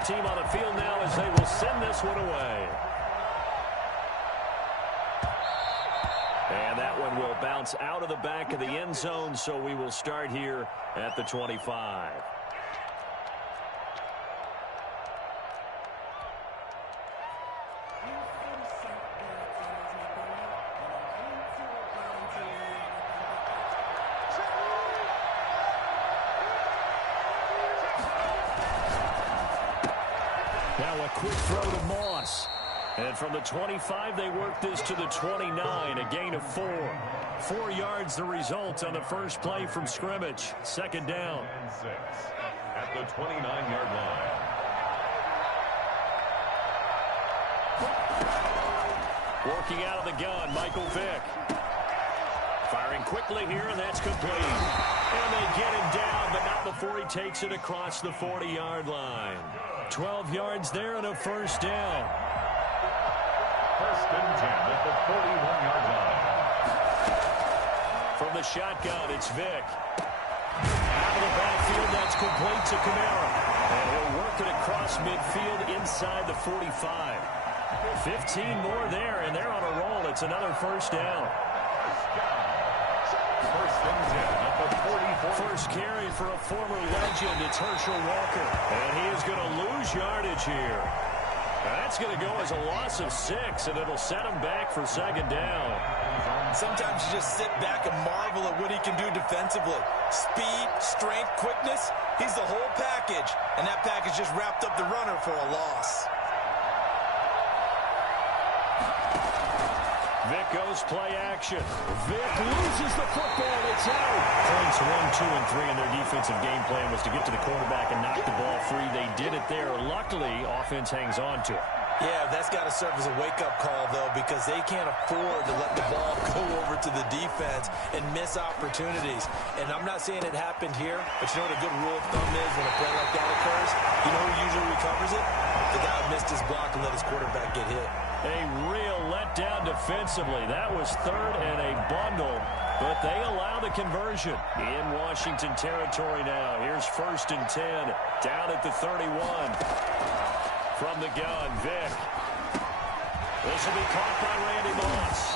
kickoff team on the field now as they will send this one away. And that one will bounce out of the back of the end zone, so we will start here at the 25. Now a quick throw to Moss. And from the 25, they work this to the 29, a gain of 4. 4 yards the result on the first play from scrimmage. Second down. And 6 at the 29-yard line. Working out of the gun, Michael Vick. Firing quickly here, and that's complete. And they get him down, but not before he takes it across the 40-yard line. 12 yards there and a first down. First and 10 at the 41-yard line. From the shotgun, it's Vick. Out of the backfield, that's complete to Kamara. And he'll work it across midfield inside the 45. 15 more there, and they're on a roll. It's another first down. First and 10 at the 44. First carry for a former legend. It's Herschel Walker. And he is going to lose yardage here. That's going to go as a loss of 6, and it'll set him back for second down. Sometimes you just sit back and marvel at what he can do defensively. Speed, strength, quickness, he's the whole package. And that package just wrapped up the runner for a loss. Vick goes play action. Vick loses the football. It's out. Points 1, 2, and 3 in their defensive game plan was to get to the quarterback and knock the ball free. They did it there. Luckily, offense hangs on to it. Yeah, that's got to serve as a wake-up call, though, because they can't afford to let the ball go over to the defense and miss opportunities. And I'm not saying it happened here, but you know what a good rule of thumb is when a play like that occurs? You know who usually recovers it? The guy who missed his block and let his quarterback get hit. A real letdown defensively. That was third and a bundle, but they allow the conversion. In Washington territory now. Here's first and 10, down at the 31. From the gun, Vick. This will be caught by Randy Moss.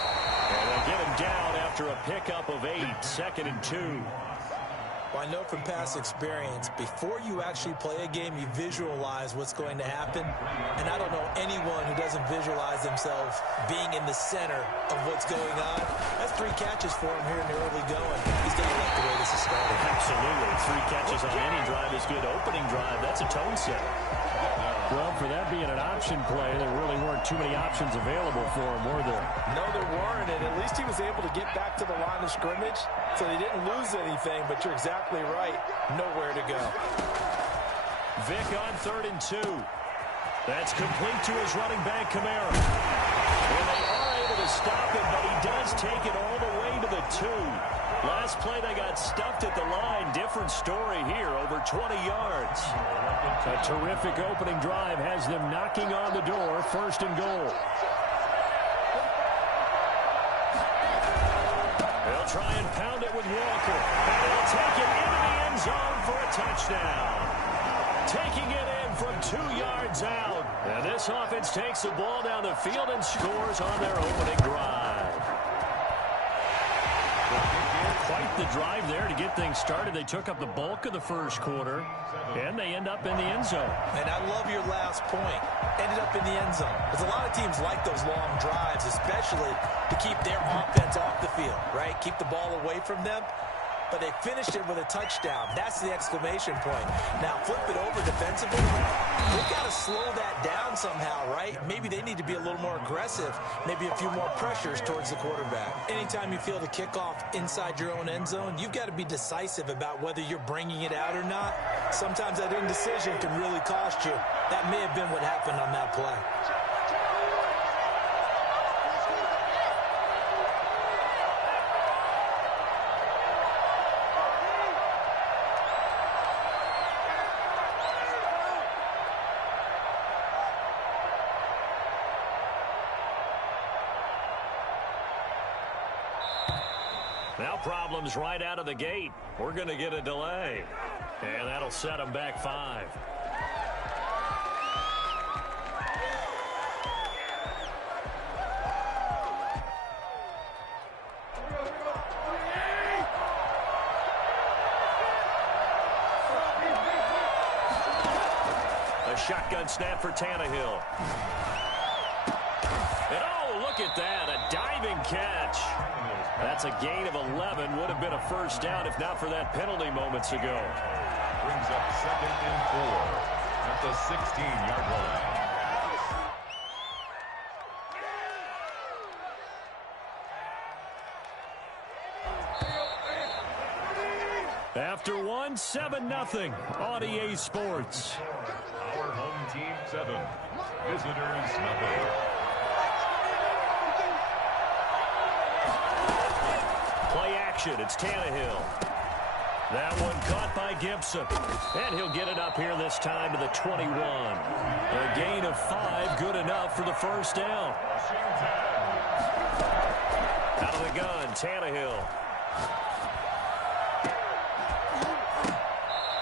And they get him down after a pickup of 8, second and 2. Well, I know from past experience, before you actually play a game, you visualize what's going to happen. And I don't know anyone who doesn't visualize themselves being in the center of what's going on. That's 3 catches for him here in the early going. He's got to like the way this is starting. Absolutely. 3 catches on any drive is good. Opening drive, that's a tone setter. Well, for that being an option play, there really weren't too many options available for him, were there? No, there weren't, and at least he was able to get back to the line of scrimmage, so they didn't lose anything, but you're exactly right. Nowhere to go. Vick on 3rd and 2. That's complete to his running back, Kamara. And they are able to stop him, but he does take it all the way to the 2. Last play, they got stuffed at the line. Different story here, over 20 yards. A terrific opening drive has them knocking on the door, 1st and goal. They'll try and pound it with Walker. And they'll take it into the end zone for a touchdown. Taking it in from 2 yards out. And this offense takes the ball down the field and scores on their opening drive. Quite the drive there to get things started. They took up the bulk of the first quarter, and they end up in the end zone. And I love your last point. Ended up in the end zone. Because a lot of teams like those long drives, especially to keep their offense off the field, right? Keep the ball away from them. But they finished it with a touchdown. That's the exclamation point. Now flip it over defensively. They've got to slow that down somehow, right? Maybe they need to be a little more aggressive. Maybe a few more pressures towards the quarterback. Anytime you feel the kickoff inside your own end zone, you've got to be decisive about whether you're bringing it out or not. Sometimes that indecision can really cost you. That may have been what happened on that play. Now problems right out of the gate. We're going to get a delay. And that'll set them back 5. shotgun snap for Tannehill. And oh, look at that, a diving catch. That's a gain of 11. Would have been a first down if not for that penalty moments ago. Brings up 2nd and 4 at the 16-yard line. After one, 7-0 on EA Sports. Our home team 7, visitors nothing. Play action, it's Tannehill. That one caught by Gibson. And he'll get it up here this time to the 21. A gain of 5, good enough for the first down. Out of the gun, Tannehill.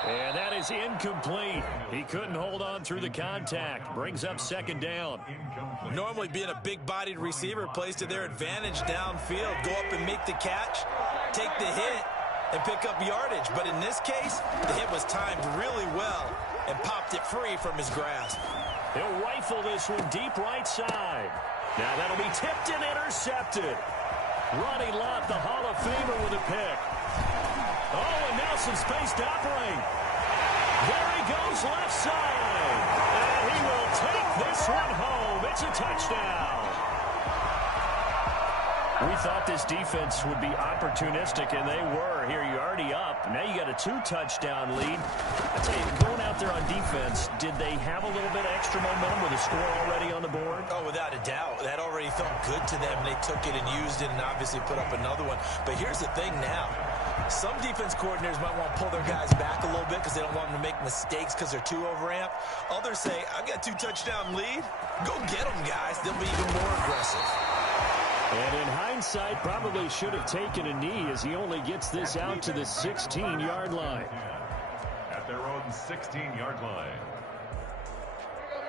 And that is incomplete. He couldn't hold on through the contact. Brings up 2nd down. Normally being a big-bodied receiver plays to their advantage downfield. Go up and make the catch, take the hit, and pick up yardage. But in this case, the hit was timed really well and popped it free from his grasp. He'll rifle this one deep right side. Now that'll be tipped and intercepted. Ronnie Lott, the Hall of Famer, with a pick. Oh, and now some space to operate. There he goes left side. And he will take this one home. It's a touchdown. We thought this defense would be opportunistic, and they were. Here, you're already up. Now you got a 2-touchdown lead. I tell you, going out there on defense, did they have a little bit of extra momentum with a score already on the board? Oh, without a doubt. That already felt good to them. They took it and used it and obviously put up another one. But here's the thing now. Some defense coordinators might want to pull their guys back a little bit because they don't want them to make mistakes because they're too overamped. Others say, I've got a 2-touchdown lead. Go get them, guys. They'll be even more aggressive. And in hindsight, probably should have taken a knee as he only gets this out to the 16-yard line. At their own 16-yard line.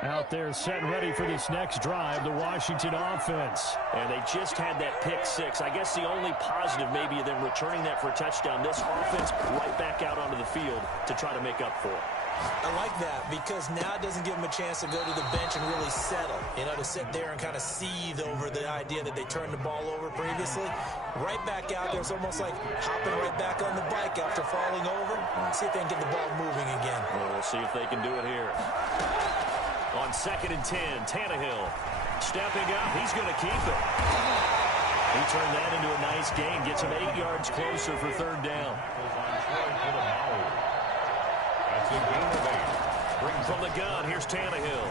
Out there set and ready for this next drive, the Washington offense. And they just had that pick 6. I guess the only positive maybe of them returning that for a touchdown. This offense right back out onto the field to try to make up for it. I like that because now it doesn't give them a chance to go to the bench and really settle, you know, to sit there and kind of seethe over the idea that they turned the ball over previously. Right back out there, it's almost like hopping right back on the bike after falling over. See if they can get the ball moving again. Well, we'll see if they can do it here. On 2nd and 10, Tannehill stepping up. He's going to keep it. He turned that into a nice gain. Gets him 8 yards closer for 3rd down. From the gun, here's Tannehill.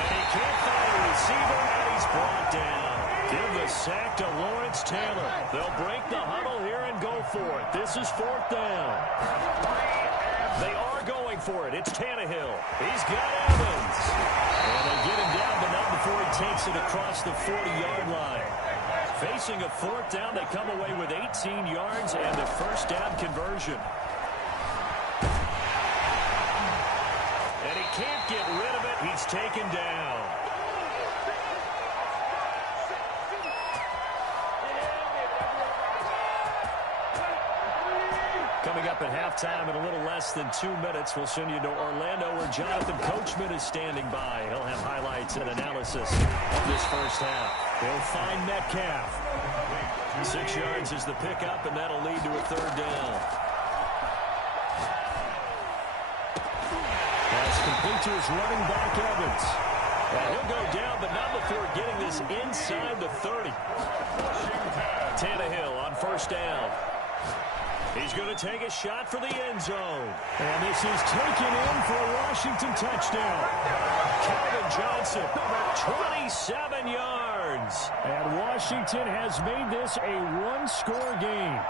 And he can't find a receiver, and he's brought down. Give the sack to Lawrence Taylor. They'll break the huddle here and go for it. This is 4th down. They are going for it. It's Tannehill. He's got Evans. And they get him down, but not before he takes it across the 40-yard line. Facing a 4th down, they come away with 18 yards and the first down conversion. And he can't get rid of it. He's taken down. Coming up at halftime in a little less than 2 minutes, we'll send you to Orlando where Jonathan Coachman is standing by. He'll have highlights and analysis of this first half. He'll find Metcalf. 6 yards is the pickup, and that'll lead to a 3rd down. That's complete to his running back, Evans. And he'll go down, but not before getting this inside the 30. Tannehill on 1st down. He's going to take a shot for the end zone. And this is taken in for a Washington touchdown. Calvin Johnson, 27 yards. And Washington has made this a 1-score game.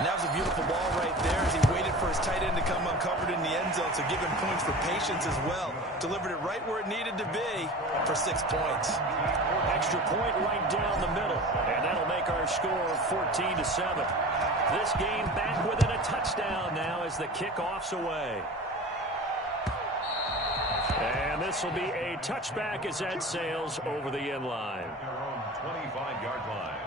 And that was a beautiful ball right there as he waited for his tight end to come uncovered in the end zone, so give him points for patience as well. Delivered it right where it needed to be for 6 points. Extra point right down the middle, and that'll make our score 14-7. This game back within a touchdown now as the kickoff's away. And this will be a touchback as that sails over the end line. 25-yard line.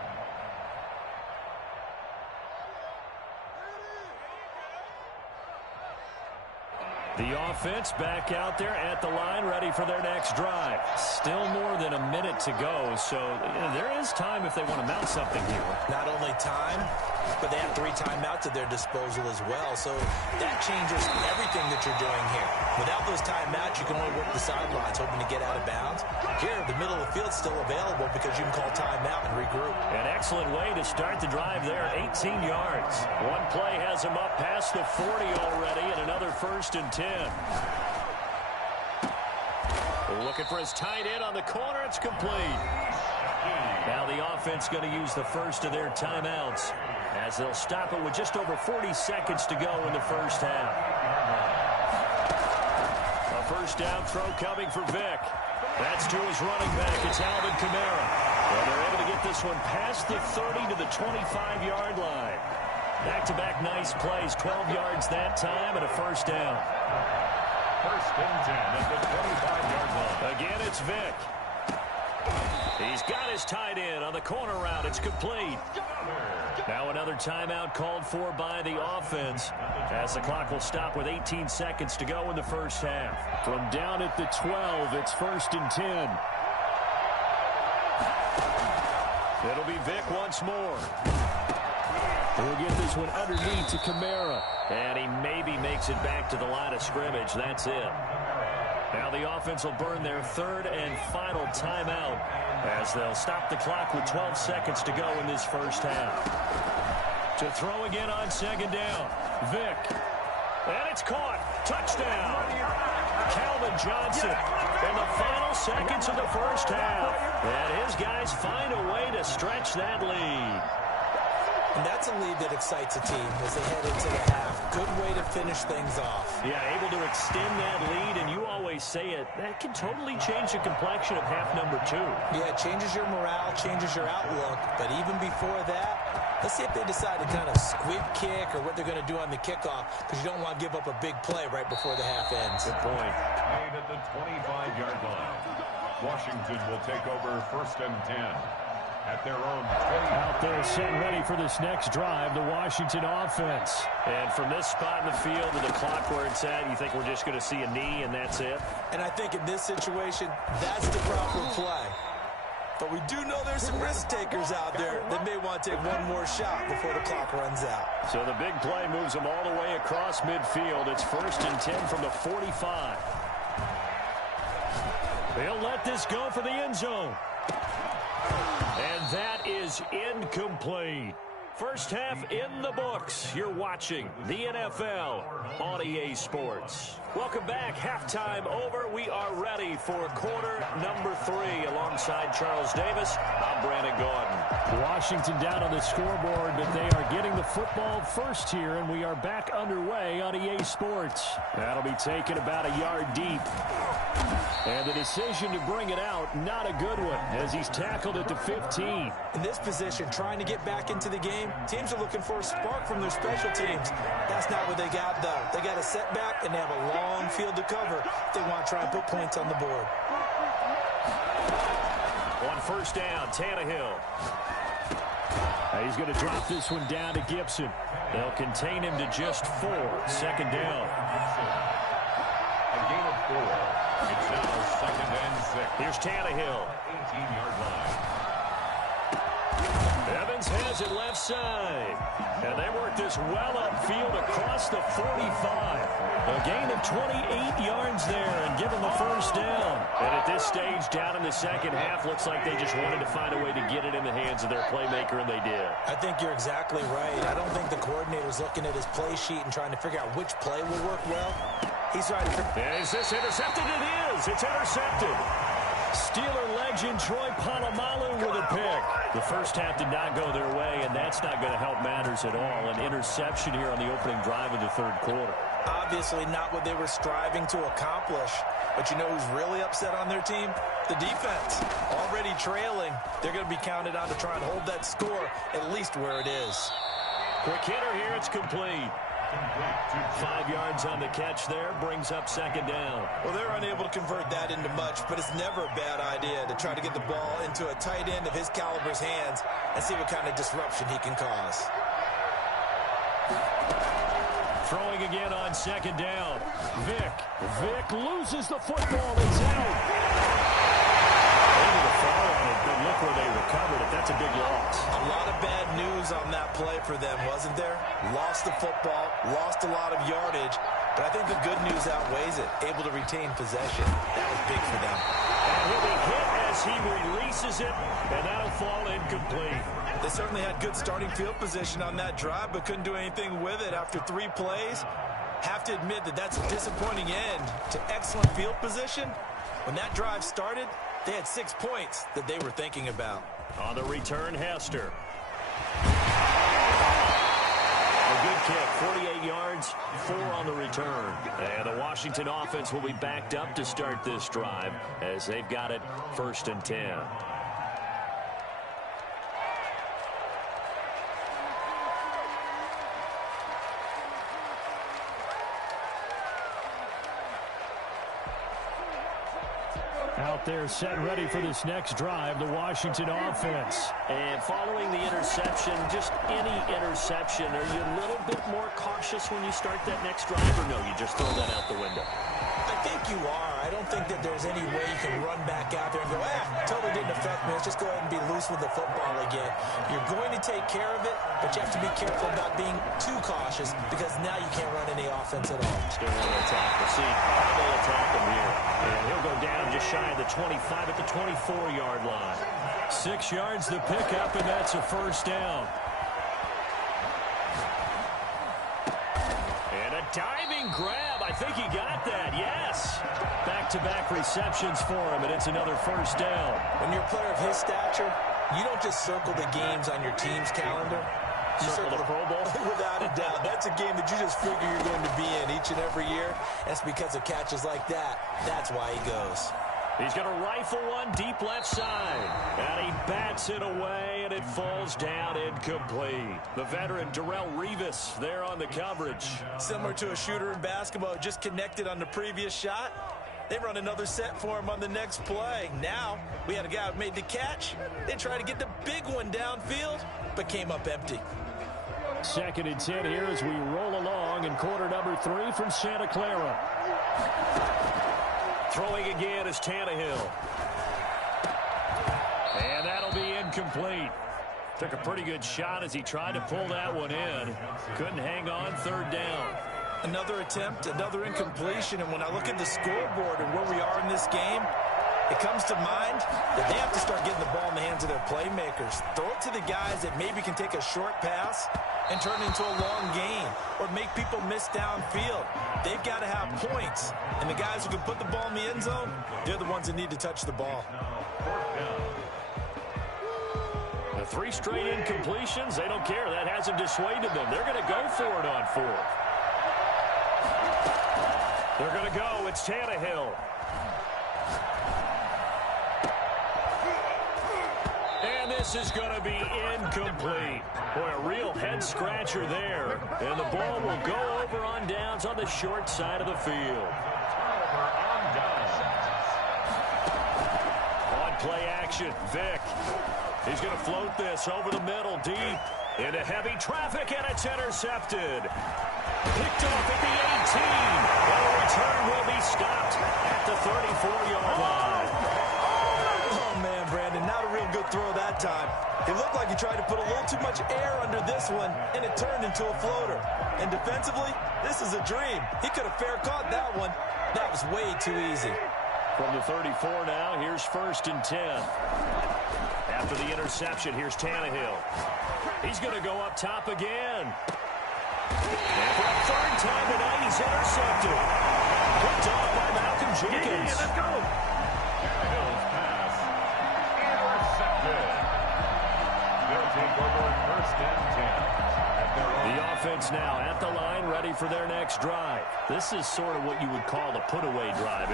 The offense back out there at the line, ready for their next drive. Still more than a minute to go, so there is time if they want to mount something here. Not only time, but they have 3 timeouts at their disposal as well, so that changes everything that you're doing here. Without those timeouts, you can only work the sidelines, hoping to get out of bounds. Here, the middle of the field's still available because you can call timeout and regroup. An excellent way to start the drive there, 18 yards. One play has him up past the 40 already, and another 1st and 10. Looking for his tight end on the corner. It's complete. Now the offense going to use the first of their timeouts as they'll stop it with just over 40 seconds to go in the first half. A first down throw coming for Vic. That's to his running back. It's Alvin Kamara. And they're able to get this one past the 30 to the 25-yard line. Back-to-back nice plays, 12 yards that time, and a first down. 1st and 10 at the 25-yard line. Again, it's Vic. He's got his tight end on the corner route. It's complete. Now another timeout called for by the offense as the clock will stop with 18 seconds to go in the first half. From down at the 12, it's 1st and 10. It'll be Vic once more. We'll get this one underneath to Kamara. And he maybe makes it back to the line of scrimmage. That's it. Now the offense will burn their 3rd and final timeout as they'll stop the clock with 12 seconds to go in this first half. To throw again on 2nd down. Vic. And it's caught. Touchdown. Calvin Johnson in the final seconds of the first half. And his guys find a way to stretch that lead. And that's a lead that excites a team as they head into the half. Good way to finish things off. Yeah, able to extend that lead, and you always say it, that can totally change the complexion of half number 2. Yeah, it changes your morale, changes your outlook. But even before that, let's see if they decide to kind of squib kick or what they're going to do on the kickoff, because you don't want to give up a big play right before the half ends. Good point. Made at the 25-yard line. Washington will take over 1st and 10. At their own 20. Out there set ready for this next drive, the Washington offense. And from this spot in the field to the clock where it's at, you think we're just going to see a knee and that's it? And I think in this situation, that's the proper play. But we do know there's some risk takers out there that may want to take one more shot before the clock runs out. So the big play moves them all the way across midfield. It's 1st and 10 from the 45. They'll let this go for the end zone. And that is incomplete. First half in the books. You're watching the NFL on EA Sports. Welcome back. Halftime over. We are ready for quarter number 3. Alongside Charles Davis, I'm Brandon Gordon. Washington down on the scoreboard, but they are getting the football first here, and we are back underway on EA Sports. That'll be taken about a yard deep. And the decision to bring it out, not a good one, as he's tackled at the 15. In this position, trying to get back into the game, teams are looking for a spark from their special teams. That's not what they got, though. They got a setback, and they have a long field to cover if they want to try and put points on the board. On first down, Tannehill. He's going to drop this one down to Gibson. They'll contain him to just 4. 2nd down. A gain of 4. It's now 2nd and 6. Here's Tannehill. 18-yard line. Evans has it left side. And they work this well upfield across the 45. A gain of 28 yards there and give them the first down. And at this stage, down in the second half, looks like they just wanted to find a way to get it in the hands of their playmaker, and they did. I think you're exactly right. I don't think the coordinator's looking at his play sheet and trying to figure out which play will work well. He's trying to figure. Is this intercepted? It is. It's intercepted. Steeler legend Troy Polamalu with a pick. The first half did not go their way, and that's not going to help matters at all. An interception here on the opening drive of the third quarter. Obviously not what they were striving to accomplish. But you know who's really upset on their team? The defense. Already trailing. They're going to be counted on to try and hold that score at least where it is. Quick hitter here. It's complete. 5 yards on the catch there, brings up 2nd down. Well, they're unable to convert that into much, but it's never a bad idea to try to get the ball into a tight end of his caliber's hands and see what kind of disruption he can cause. Throwing again on second down. Vick loses the football. It's out. Maybe the fall on it, but look where they recovered it. That's a big loss. A lot of bad news on that play for them, wasn't there? Lost the football, lost a lot of yardage, but I think the good news outweighs it. Able to retain possession. That was big for them. And he'll be hit as he releases it, and that'll fall incomplete. They certainly had good starting field position on that drive, but couldn't do anything with it after 3 plays. Have to admit that that's a disappointing end to excellent field position. When that drive started, they had 6 points that they were thinking about. On the return, Hester. A good kick, 48 yards, 4 on the return. And the Washington offense will be backed up to start this drive as they've got it 1st and 10. Out there set ready for this next drive, the Washington offense. And following the interception, just any interception, are you a little bit more cautious when you start that next drive, or no, you just throw that out the window? I think you are. I don't think that there's any way you can run back out there and go, totally didn't affect me. Let's just go ahead and be loose with the football again. You're going to take care of it, but you have to be careful about being too cautious because now you can't run any offense at all. Still want to attack. We'll see how they attack him here. And he'll go down just shy of the 25 at the 24-yard line. 6 yards to pick up, and that's a 1st down. And a diving grab. I think he got that, yes. Back-to-back receptions for him, and it's another 1st down. When you're a player of his stature, you don't just circle the games on your team's calendar. You circle the Pro Bowl? Without a doubt. That's a game that you just figure you're going to be in each and every year. That's because of catches like that. That's why he goes. He's going to rifle one deep left side. And he bats it away, and it falls down incomplete. The veteran, Darrelle Revis, there on the coverage. Similar to a shooter in basketball, just connected on the previous shot. They run another set for him on the next play. Now, we had a guy who made the catch. They tried to get the big one downfield, but came up empty. 2nd and 10 here as we roll along in quarter number 3 from Santa Clara. Throwing again is Tannehill. And that'll be incomplete. Took a pretty good shot as he tried to pull that one in. Couldn't hang on, 3rd down. Another attempt, another incompletion, and when I look at the scoreboard and where we are in this game, it comes to mind that they have to start getting the ball in the hands of their playmakers. Throw it to the guys that maybe can take a short pass and turn it into a long gain or make people miss downfield. They've got to have points, and the guys who can put the ball in the end zone, they're the ones that need to touch the ball. The 3 straight incompletions, they don't care. That hasn't dissuaded them. They're going to go for it on 4th. They're going to go. It's Tannehill. And this is going to be incomplete. Boy, a real head-scratcher there. And the ball will go over on downs on the short side of the field. On play action, Vick. He's going to float this over the middle, deep, into heavy traffic, and it's intercepted. Picked off at the 18. And the return will be stopped at the 34-yard line. Oh, man, Brandon, not a real good throw that time. It looked like he tried to put a little too much air under this one, and it turned into a floater. And defensively, this is a dream. He could have fair caught that one. That was way too easy. From the 34 now, here's 1st and 10. After the interception, here's Tannehill. He's going to go up top again. And for a 3rd time tonight, he's intercepted. Picked off by Malcolm Jenkins. Let's go. Tannehill's pass intercepted. They'll take over 1st and 10. The offense now at the line, ready for their next drive. This is sort of what you would call the put-away drive.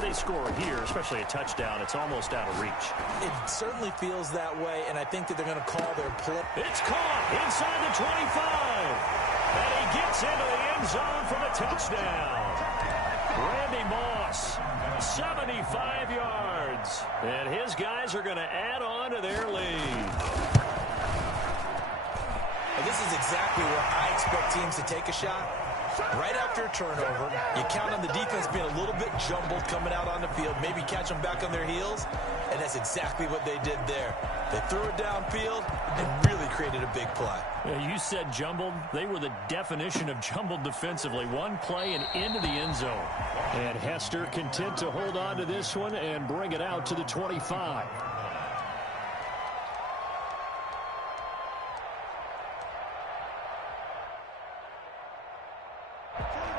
They score here, especially a touchdown, it's almost out of reach. It certainly feels that way, and I think that they're going to call their play. It's caught inside the 25. And he gets into the end zone for the touchdown. Randy Moss, 75 yards. And his guys are going to add on to their lead. This is exactly where I expect teams to take a shot. Right after a turnover, you count on the defense being a little bit jumbled coming out on the field, maybe catch them back on their heels, and that's exactly what they did there. They threw it downfield and really created a big play. Yeah, you said jumbled. They were the definition of jumbled defensively. One play and into the end zone. And Hester content to hold on to this one and bring it out to the 25.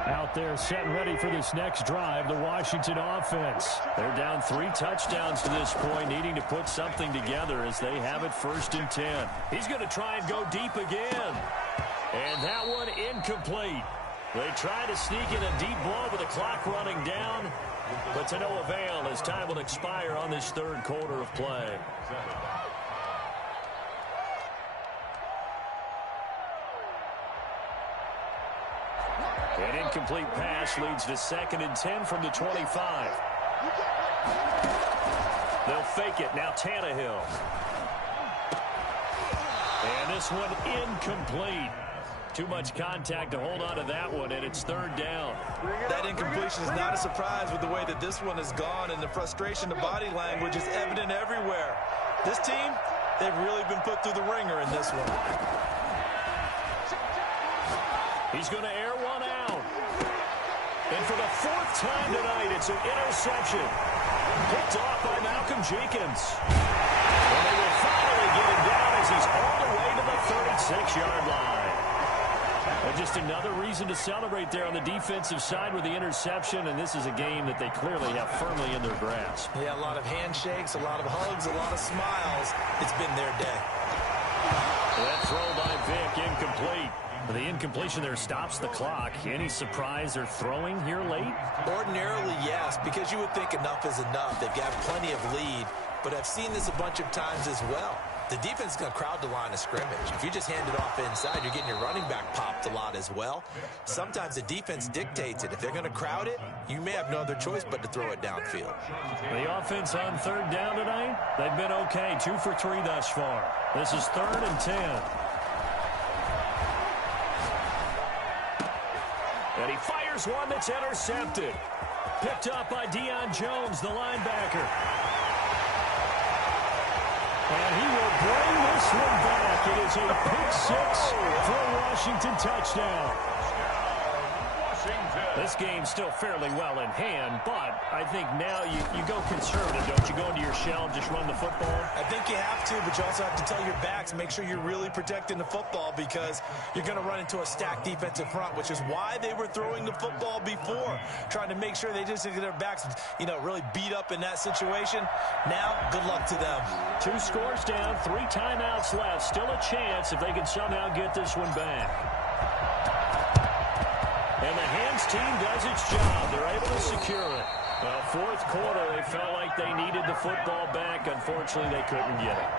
Out there set and ready for this next drive, the Washington offense. They're down 3 touchdowns to this point, needing to put something together as they have it 1st and 10. He's going to try and go deep again. And that one incomplete. They try to sneak in a deep blow with the clock running down, but to no avail as time will expire on this 3rd quarter of play. An incomplete pass leads to 2nd and 10 from the 25. They'll fake it. Now Tannehill. And this one incomplete. Too much contact to hold on to that one, and it's 3rd down. That incompletion is not a surprise with the way that this one has gone, and the frustration, the body language is evident everywhere. This team, they've really been put through the ringer in this one. He's going to air one out. And for the 4th time tonight, it's an interception. Picked off by Malcolm Jenkins. And they will finally get him down as he's all the way to the 36-yard line. And just another reason to celebrate there on the defensive side with the interception, and this is a game that they clearly have firmly in their grasp. Yeah, a lot of handshakes, a lot of hugs, a lot of smiles. It's been their day. That throw by Vic, incomplete. The incompletion there stops the clock. Any surprise they're throwing here late? Ordinarily, yes, because you would think enough is enough. They've got plenty of lead, but I've seen this a bunch of times as well. The defense is going to crowd the line of scrimmage. If you just hand it off inside, you're getting your running back popped a lot as well. Sometimes the defense dictates it. If they're going to crowd it, you may have no other choice but to throw it downfield. The offense on 3rd down tonight, they've been okay. 2 for 3 thus far. This is 3rd and 10. And he fires one that's intercepted. Picked up by Deion Jones, the linebacker. And he will bring this one back. It is a pick-6 for a Washington touchdown. This game's still fairly well in hand, but I think now you go conservative, don't you? Go into your shell and just run the football? I think you have to, but you also have to tell your backs, make sure you're really protecting the football because you're going to run into a stacked defensive front, which is why they were throwing the football before, trying to make sure they just get their backs, really beat up in that situation. Now, good luck to them. 2 scores down, 3 timeouts left. Still a chance if they can somehow get this one back. And the hands team does its job. They're able to secure it. Well, 4th quarter, they felt like they needed the football back. Unfortunately, they couldn't get it.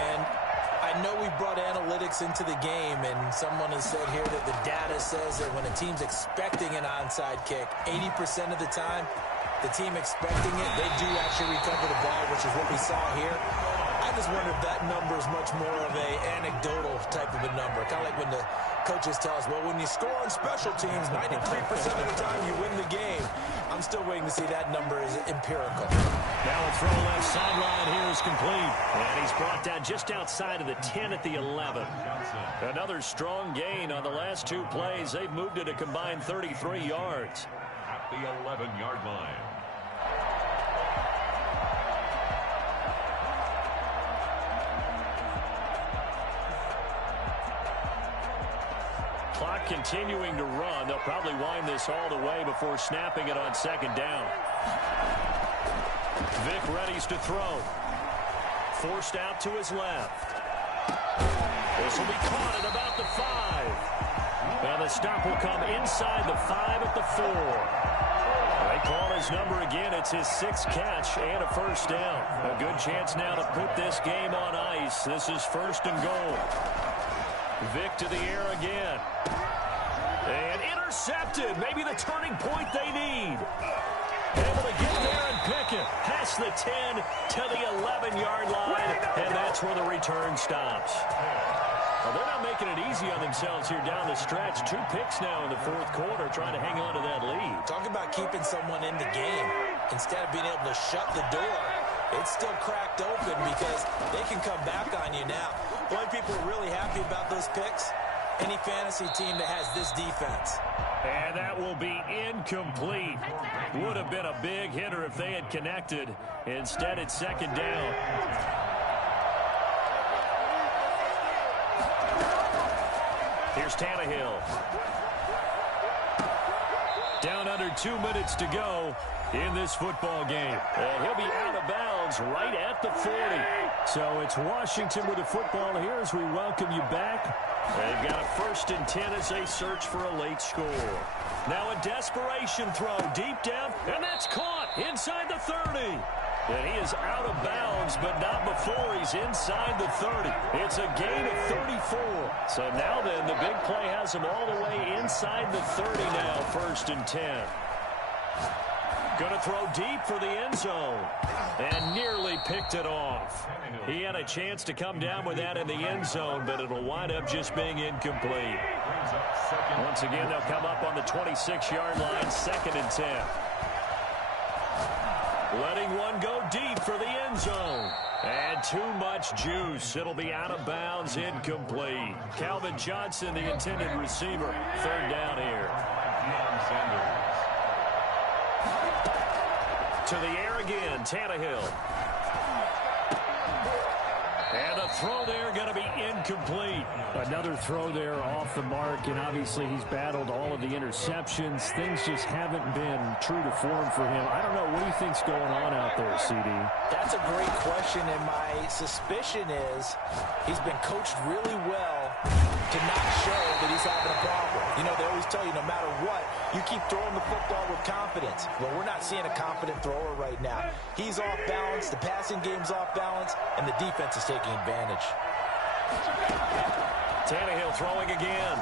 And I know we brought analytics into the game, and someone has said here that the data says that when a team's expecting an onside kick, 80% of the time, the team expecting it, they do actually recover the ball, which is what we saw here. I just wonder if that number is much more of a anecdotal type of a number. Kind of like when the coaches tell us, well, when you score on special teams, 93% of the time you win the game. I'm still waiting to see that number is empirical. Now a throw left sideline here is complete. And he's brought down just outside of the 10 at the 11. Another strong gain on the last 2 plays. They've moved it a combined 33 yards. At the 11-yard line. Clock continuing to run. They'll probably wind this all the way before snapping it on 2nd down. Vic readies to throw. Forced out to his left. This will be caught at about the 5. And the stop will come inside the 5 at the 4. They call his number again. It's his 6th catch and a 1st down. A good chance now to put this game on ice. This is 1st and goal. Vic to the air again. And intercepted. Maybe the turning point they need. Able to get there and pick it. Past the 10 to the 11-yard line. And that's where the return stops. Well, they're not making it easy on themselves here down the stretch. 2 picks now in the fourth quarter, trying to hang on to that lead. Talk about keeping someone in the game. Instead of being able to shut the door, it's still cracked open because they can come back on you now. The only people who are really happy about those picks, any fantasy team that has this defense. And that will be incomplete. Would have been a big hitter if they had connected. Instead, it's second down. Here's Tannehill. Down under 2 minutes to go in this football game. And he'll be out of bounds right at the 40. So it's Washington with the football here as we welcome you back. They've got a 1st and 10 as they search for a late score. Now a desperation throw deep down, and that's caught inside the 30. And he is out of bounds, but not before he's inside the 30. It's a gain of 34. So now then, the big play has him all the way inside the 30 now, 1st and 10. Going to throw deep for the end zone. And nearly picked it off. He had a chance to come down with that in the end zone, but it'll wind up just being incomplete. Once again, they'll come up on the 26-yard line, 2nd and 10. Letting one go deep for the end zone. And too much juice. It'll be out of bounds, incomplete. Calvin Johnson, the intended receiver. 3rd down here. To the air again, Tannehill. And a throw there going to be incomplete. Another throw there off the mark, and obviously he's battled all of the interceptions. Things just haven't been true to form for him. I don't know. What do you think's going on out there, CD? That's a great question, and my suspicion is he's been coached really well to not show that he's having a problem. You know, they always tell you no matter what, you keep throwing the football with confidence. Well, we're not seeing a confident thrower right now. He's off balance, the passing game's off balance, and the defense is taking advantage. Tannehill throwing again.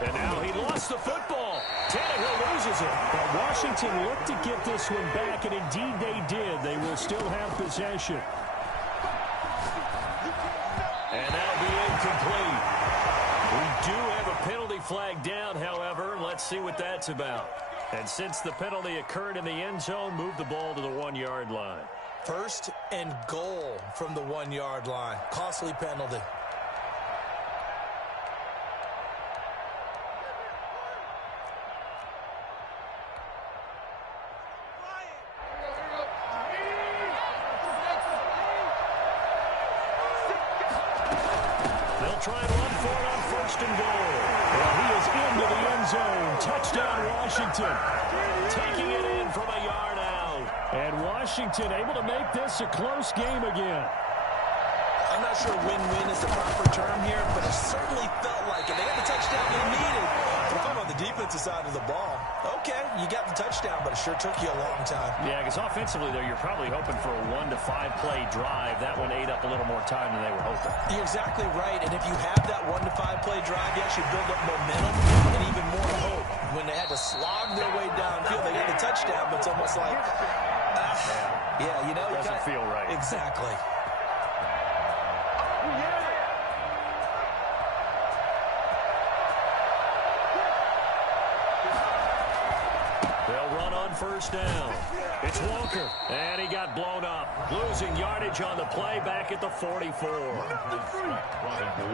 And now he lost the football. Tannehill loses it. But Washington looked to get this one back, and indeed they did. They will still have possession. And that'll be incomplete. We do have a penalty flag down, however. Let's see what that's about. And since the penalty occurred in the end zone, move the ball to the 1-yard line. 1st and goal from the 1-yard line. Costly penalty. They'll try and run for it on 1st and goal. Well, he is into the end zone. Touchdown, Washington. Taking it in from a yard out. And Washington able to make this a close game again. I'm not sure win-win is the proper term here, but it certainly felt like it. They got the touchdown they needed. But if I'm on the defensive side of the ball, okay, you got the touchdown, but it sure took you a long time. Yeah, because offensively, though, you're probably hoping for a 1 to 5 play drive. That one ate up a little more time than they were hoping. You're exactly right, and if you have that 1 to 5 play drive, you actually build up momentum and even more hope. When they had to slog their way downfield, they got the touchdown, but it's almost like, yeah, you know. Doesn't feel right. Exactly. They'll run on 1st down. It's Walker, and he got blown up. Losing yardage on the play back at the 44.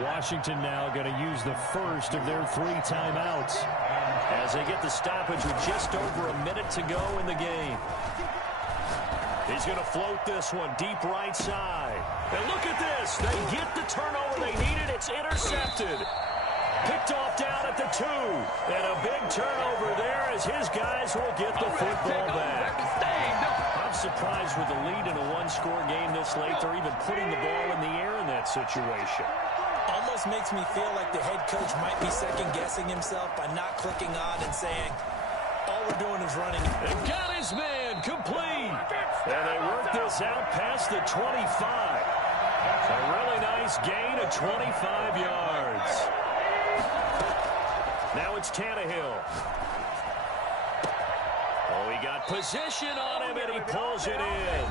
Washington now going to use the first of their 3 timeouts as they get the stoppage with just over a minute to go in the game. He's going to float this one deep right side. And look at this. They get the turnover they needed. It's intercepted. Picked off down at the 2. And a big turnover there as his guys will get the football back. I'm surprised with the lead in a 1-score game this late. They're even putting the ball in the air in that situation. Almost makes me feel like the head coach might be second-guessing himself by not clicking on and saying, all we're doing is running. They've got his man complete. And they work this out past the 25. A really nice gain of 25 yards. Now it's Tannehill. Oh, he got position on him, and he pulls it in.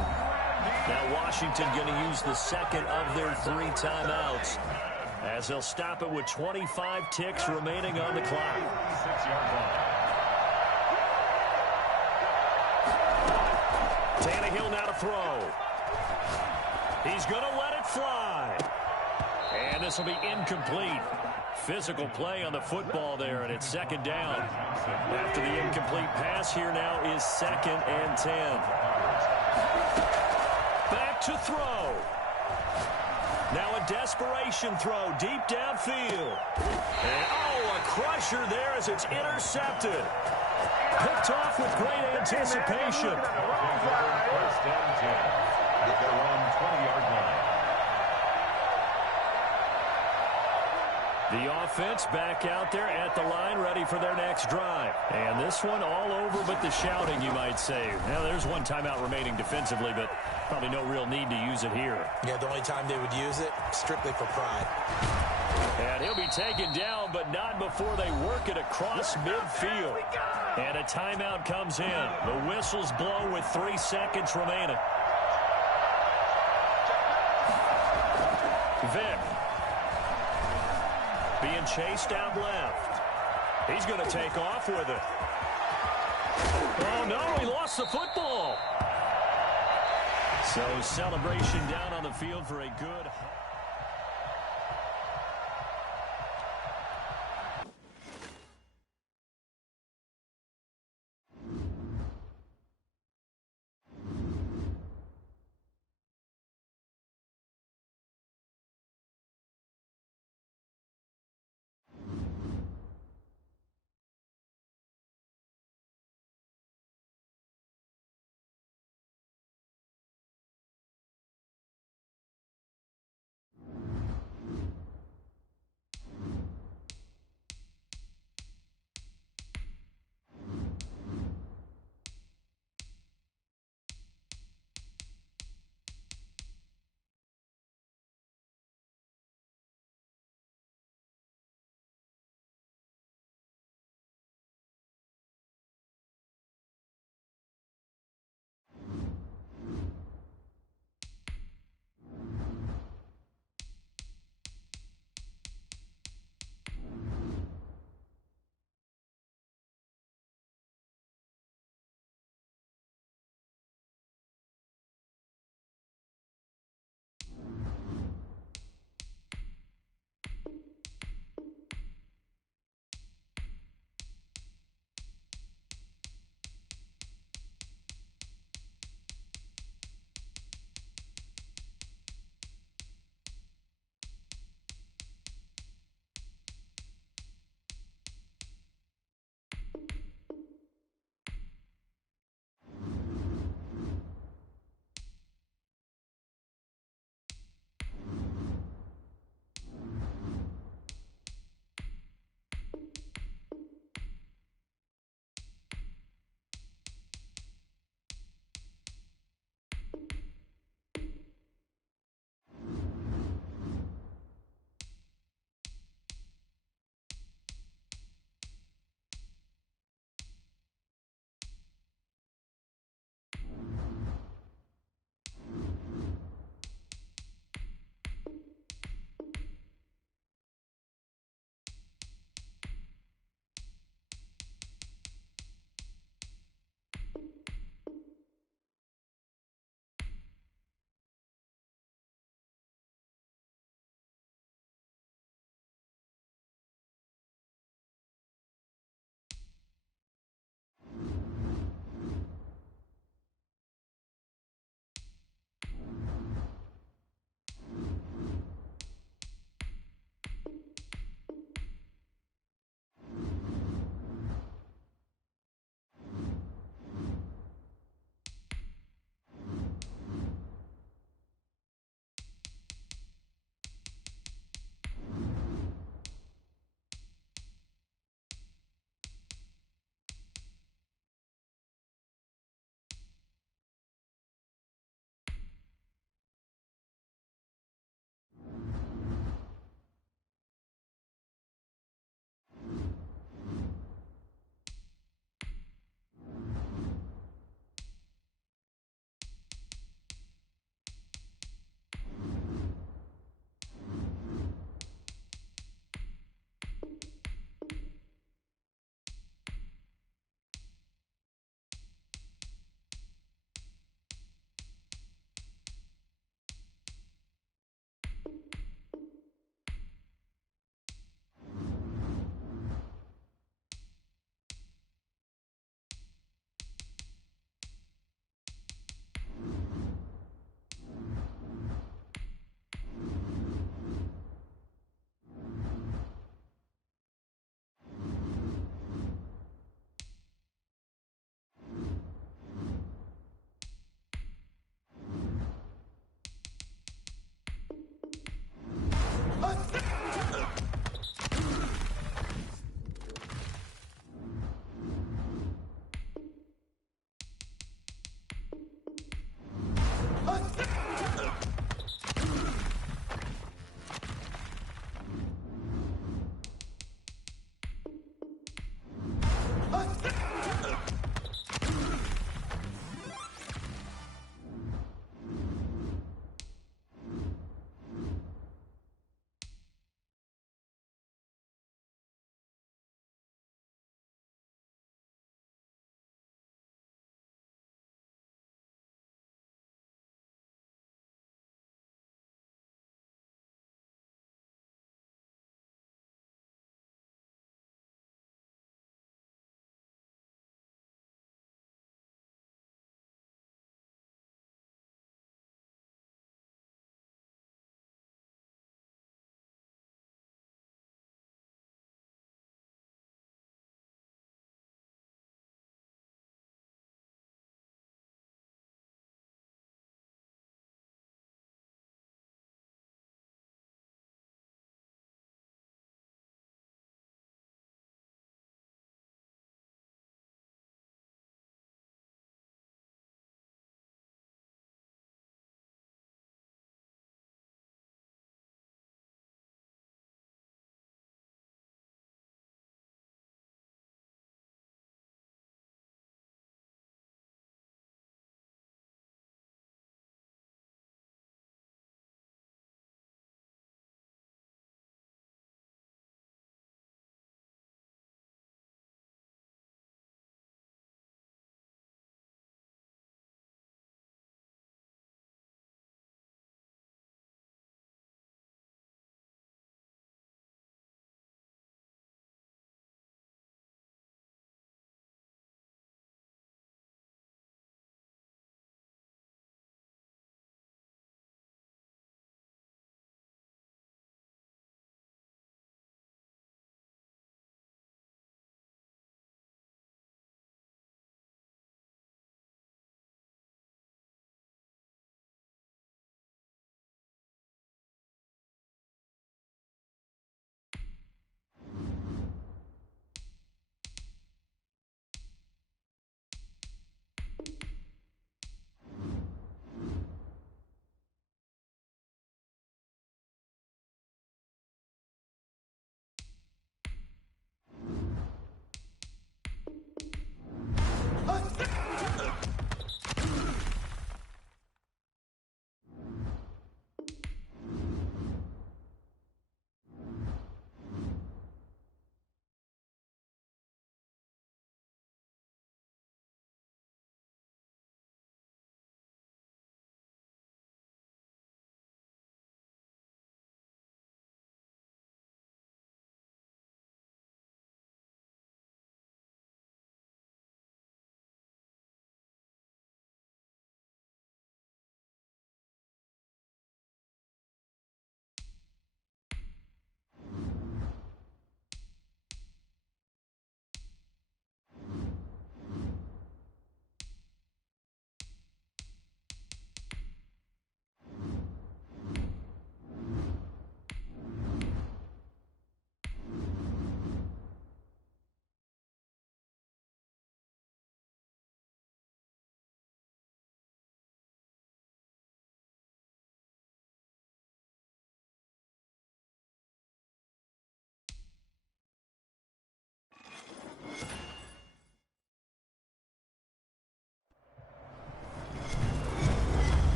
Now Washington going to use the second of their 3 timeouts. as they'll stop it with 25 ticks remaining on the clock. 6-yard line. Tannehill now to throw. He's going to let it fly. And this will be incomplete. Physical play on the football there, and it's second down. After the incomplete pass, here now is 2nd and 10. Back to throw. Now a desperation throw deep downfield. And, a crusher there as it's intercepted. Picked off with great anticipation. First and 10 at their own 20-yard line. The offense back out there at the line, ready for their next drive. And this one all over but the shouting, you might say. Now, there's one timeout remaining defensively, but probably no real need to use it here. Yeah, the only time they would use it, strictly for pride. And he'll be taken down, but not before they work it across midfield. And a timeout comes in. The whistles blow with 3 seconds remaining. Vick. Being chased out left. He's going to take off with it. Oh, no, he lost the football. So celebration down on the field for a good...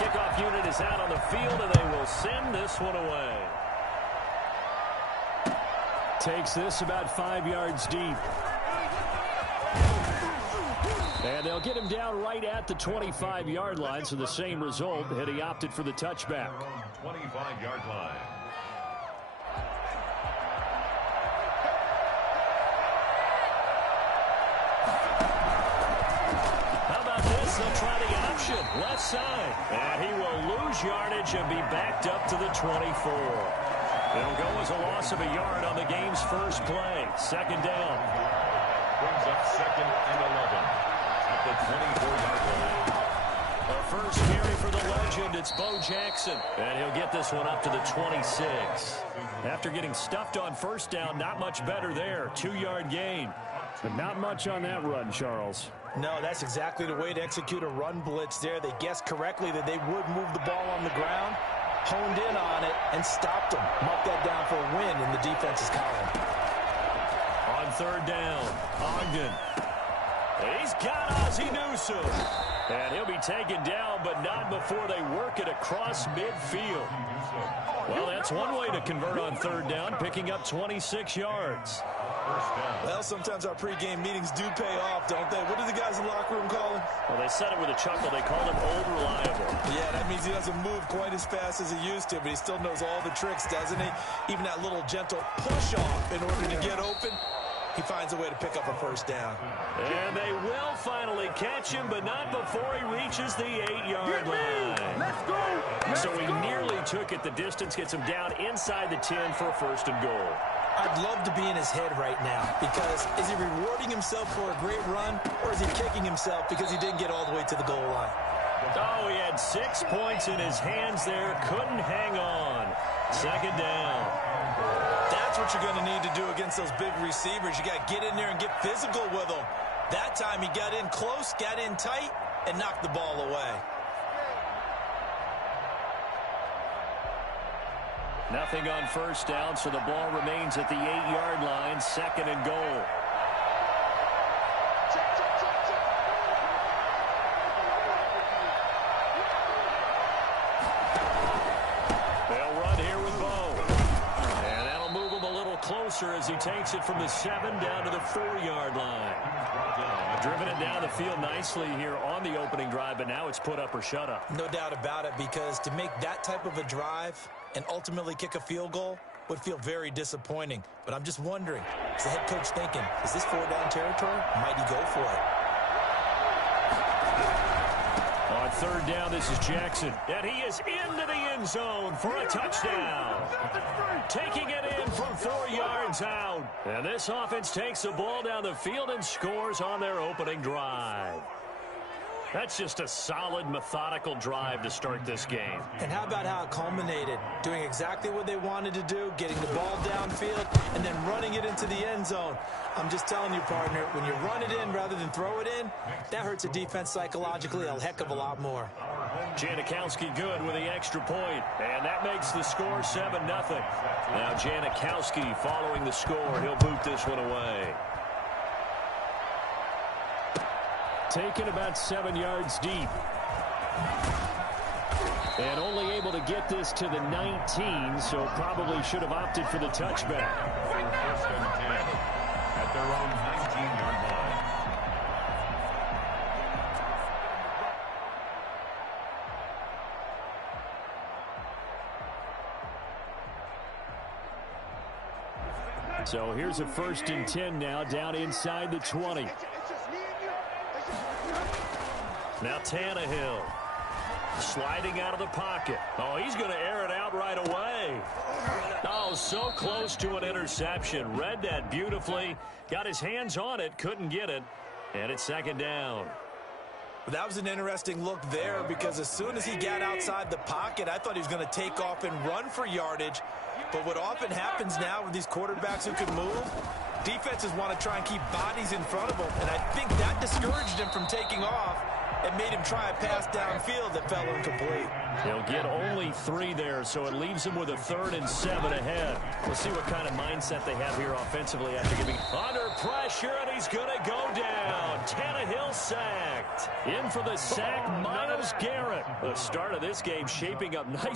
Kickoff unit is out on the field, and they will send this one away. Takes this about 5 yards deep. And they'll get him down right at the 25-yard line, so the same result, had he opted for the touchback. 25-yard line. How about this? They'll try the option. Left side. And he will lose yardage and be backed up to the 24. It'll go as a loss of a yard on the game's first play. Second down. Brings up 2nd and 11 at the 24-yard line. A first carry for the legend. It's Bo Jackson. And he'll get this one up to the 26. After getting stuffed on first down, not much better there. 2-yard gain. But not much on that run, Charles. No, that's exactly the way to execute a run blitz there. They guessed correctly that they would move the ball on the ground, honed in on it, and stopped them. Mark that down for a win in the defense's column. On third down, Ogden. He's got Ozzie Newsome. And he'll be taken down, but not before they work it across midfield. Well, that's one way to convert on third down, picking up 26 yards. Well, sometimes our pregame meetings do pay off, don't they? What do the guys in the locker room call him? Well, they said it with a chuckle. They called him Old Reliable. Yeah, that means he doesn't move quite as fast as he used to, but he still knows all the tricks, doesn't he? Even that little gentle push-off in order to get open, he finds a way to pick up a first down. And they will finally catch him, but not before he reaches the 8-yard line. Let's go! So he nearly took it the distance, gets him down inside the 10 for a first and goal. I'd love to be in his head right now, because is he rewarding himself for a great run, or is he kicking himself because he didn't get all the way to the goal line? Oh, he had 6 points in his hands there, couldn't hang on. Second down. That's what you're going to need to do against those big receivers. You got to get in there and get physical with them. That time he got in close, got in tight, and knocked the ball away. Nothing on first down, so the ball remains at the 8-yard line, second and goal. They'll run here with Bo. And that'll move him a little closer as he takes it from the 7 down to the 4-yard line. Driven it down the field nicely here on the opening drive, but now it's put up or shut up. No doubt about it, because to make that type of a drive and ultimately kick a field goal would feel very disappointing. But I'm just wondering, is the head coach thinking, is this 4-down territory? Might he go for it? On third down, this is Jackson. And he is into the end zone for a touchdown. Taking it in from 4 yards out. And this offense takes the ball down the field and scores on their opening drive. That's just a solid, methodical drive to start this game. And how about how it culminated? Doing exactly what they wanted to do, getting the ball downfield, and then running it into the end zone. I'm just telling you, partner, when you run it in rather than throw it in, that hurts a defense psychologically a heck of a lot more. Janikowski good with the extra point, and that makes the score 7-0. Now Janikowski following the score. He'll boot this one away. Taken about 7 yards deep. And only able to get this to the 19, so probably should have opted for the touchback. First and 10 at their own 19-yard line. So here's a first and 10 now, down inside the 20. Now Tannehill sliding out of the pocket. Oh, he's going to air it out right away. Oh, so close to an interception. Read that beautifully. Got his hands on it, couldn't get it. And it's second down. That was an interesting look there, because as soon as he got outside the pocket, I thought he was going to take off and run for yardage. But what often happens now with these quarterbacks who can move, defenses want to try and keep bodies in front of them, and I think that discouraged him from taking off. and made him try a pass downfield that fell incomplete. He'll get only 3 there, so it leaves him with a 3rd and 7 ahead. We'll see what kind of mindset they have here offensively after giving under pressure, and he's going to go down. Tannehill sacked. In for the sack, Myles Garrett. The start of this game shaping up nice.